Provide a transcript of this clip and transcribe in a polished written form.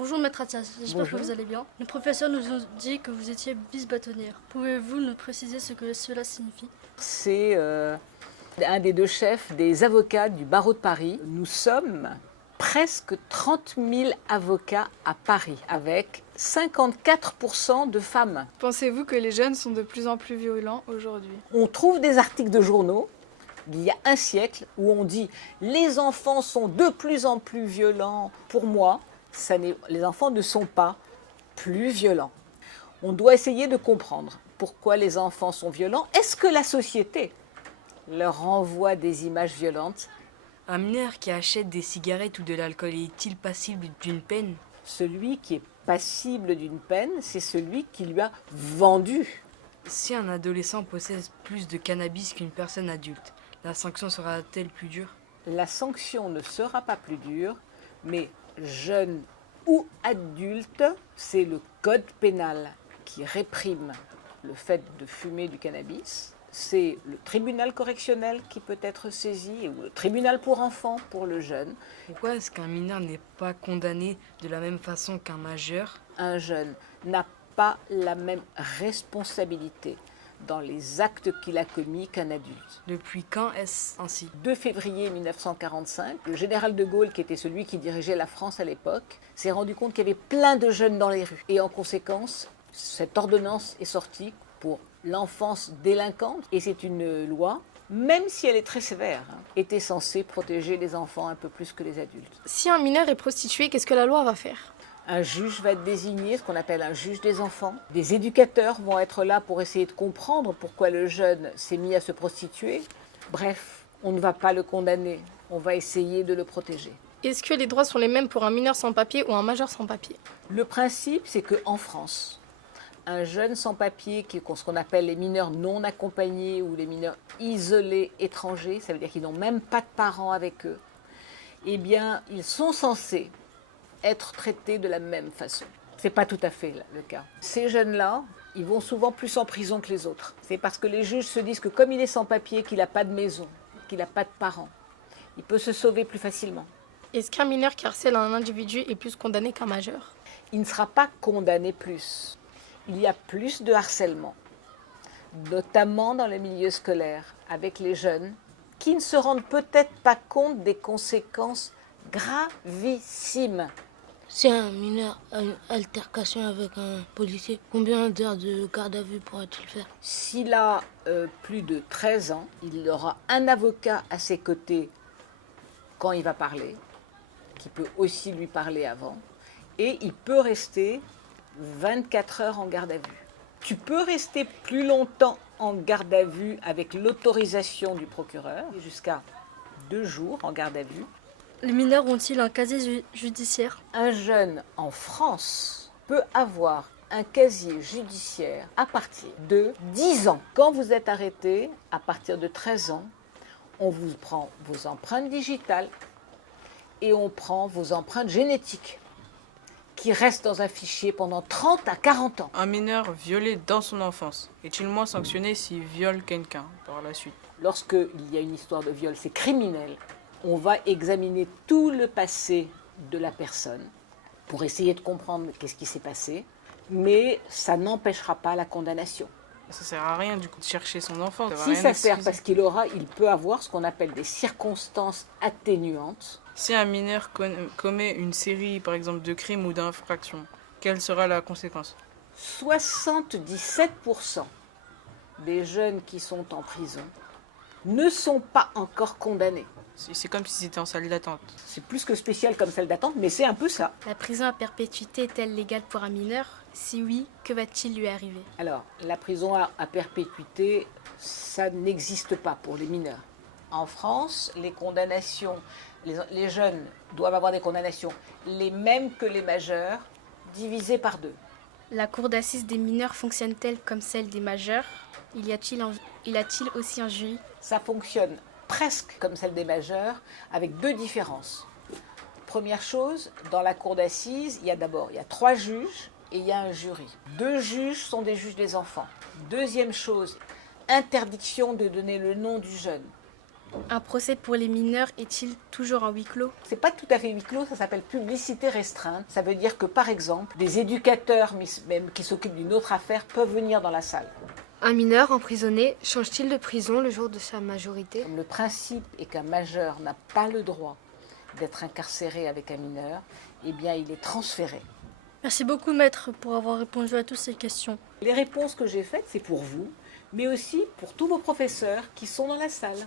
Bonjour maître Attias, j'espère que Bonjour. vous allez bien. Le professeur nous a dit que vous étiez vice-bâtonnière. Pouvez-vous nous préciser ce que cela signifie? C'est un des deux chefs des avocats du barreau de Paris. Nous sommes presque 30 000 avocats à Paris, avec 54% de femmes. Pensez-vous que les jeunes sont de plus en plus violents aujourd'hui? On trouve des articles de journaux d'il y a un siècle où on dit « les enfants sont de plus en plus violents ». Pour moi, les enfants ne sont pas plus violents. On doit essayer de comprendre pourquoi les enfants sont violents. Est-ce que la société leur renvoie des images violentes? Un mineur qui achète des cigarettes ou de l'alcool est-il passible d'une peine? Celui qui est passible d'une peine, c'est celui qui lui a vendu. Si un adolescent possède plus de cannabis qu'une personne adulte, la sanction sera-t-elle plus dure? La sanction ne sera pas plus dure, mais jeune ou adulte, c'est le code pénal qui réprime le fait de fumer du cannabis. C'est le tribunal correctionnel qui peut être saisi, ou le tribunal pour enfants pour le jeune. Pourquoi est-ce qu'un mineur n'est pas condamné de la même façon qu'un majeur? Un jeune n'a pas la même responsabilité dans les actes qu'il a commis qu'un adulte. Depuis quand est-ce ainsi? 2 février 1945, le général de Gaulle, qui était celui qui dirigeait la France à l'époque, s'est rendu compte qu'il y avait plein de jeunes dans les rues. Et en conséquence, cette ordonnance est sortie pour l'enfance délinquante. Et c'est une loi, même si elle est très sévère, était censée protéger les enfants un peu plus que les adultes. Si un mineur est prostitué, qu'est-ce que la loi va faire? Un juge va être désigné, ce qu'on appelle un juge des enfants. Des éducateurs vont être là pour essayer de comprendre pourquoi le jeune s'est mis à se prostituer. Bref, on ne va pas le condamner, on va essayer de le protéger. Est-ce que les droits sont les mêmes pour un mineur sans papier ou un majeur sans papier? Le principe, c'est qu'en France, un jeune sans papier, ce qu'on appelle les mineurs non accompagnés ou les mineurs isolés étrangers, ça veut dire qu'ils n'ont même pas de parents avec eux, eh bien, ils sont censés être traités de la même façon. Ce n'est pas tout à fait le cas. Ces jeunes-là, ils vont souvent plus en prison que les autres. C'est parce que les juges se disent que comme il est sans papier, qu'il n'a pas de maison, qu'il n'a pas de parents, il peut se sauver plus facilement. Est-ce qu'un mineur qui harcèle un individu est plus condamné qu'un majeur? Il ne sera pas condamné plus. Il y a plus de harcèlement, notamment dans le milieu scolaire, avec les jeunes qui ne se rendent peut-être pas compte des conséquences gravissimes. Si un mineur a une altercation avec un policier, combien d'heures de garde à vue pourra-t-il faire? S'il a plus de 13 ans, il aura un avocat à ses côtés quand il va parler, qui peut aussi lui parler avant, et il peut rester 24 heures en garde à vue. Tu peux rester plus longtemps en garde à vue avec l'autorisation du procureur, jusqu'à 2 jours en garde à vue. Les mineurs ont-ils un casier judiciaire? Un jeune en France peut avoir un casier judiciaire à partir de 10 ans. Quand vous êtes arrêté, à partir de 13 ans, on vous prend vos empreintes digitales et on prend vos empreintes génétiques qui restent dans un fichier pendant 30 à 40 ans. Un mineur violé dans son enfance est-il moins sanctionné s'il viole quelqu'un par la suite? Lorsqu'il y a une histoire de viol, c'est criminel. On va examiner tout le passé de la personne pour essayer de comprendre qu'est-ce qui s'est passé, mais ça n'empêchera pas la condamnation. Ça sert à rien du coup de chercher son enfant. Si ça sert, parce il peut avoir ce qu'on appelle des circonstances atténuantes. Si un mineur commet une série, par exemple, de crimes ou d'infractions, quelle sera la conséquence? 77% des jeunes qui sont en prison ne sont pas encore condamnés. C'est comme si c'était en salle d'attente. C'est plus que spécial comme salle d'attente, mais c'est un peu ça. La prison à perpétuité est-elle légale pour un mineur? Si oui, que va-t-il lui arriver? Alors, la prison à perpétuité, ça n'existe pas pour les mineurs. En France, les condamnations, les jeunes doivent avoir des condamnations les mêmes que les majeurs, divisées par 2. La cour d'assises des mineurs fonctionne-t-elle comme celle des majeurs? Y a-t-il aussi un jury? Ça fonctionne presque comme celle des majeurs, avec 2 différences. Première chose, dans la cour d'assises, il y a 3 juges et il y a un jury. 2 juges sont des juges des enfants. Deuxième chose, interdiction de donner le nom du jeune. Un procès pour les mineurs est-il toujours en huis clos? C'est pas tout à fait huis clos, ça s'appelle publicité restreinte. Ça veut dire que, par exemple, des éducateurs même qui s'occupent d'une autre affaire peuvent venir dans la salle. Un mineur emprisonné change-t-il de prison le jour de sa majorité? Comme le principe est qu'un majeur n'a pas le droit d'être incarcéré avec un mineur, eh bien il est transféré. Merci beaucoup, maître, pour avoir répondu à toutes ces questions. Les réponses que j'ai faites, c'est pour vous, mais aussi pour tous vos professeurs qui sont dans la salle.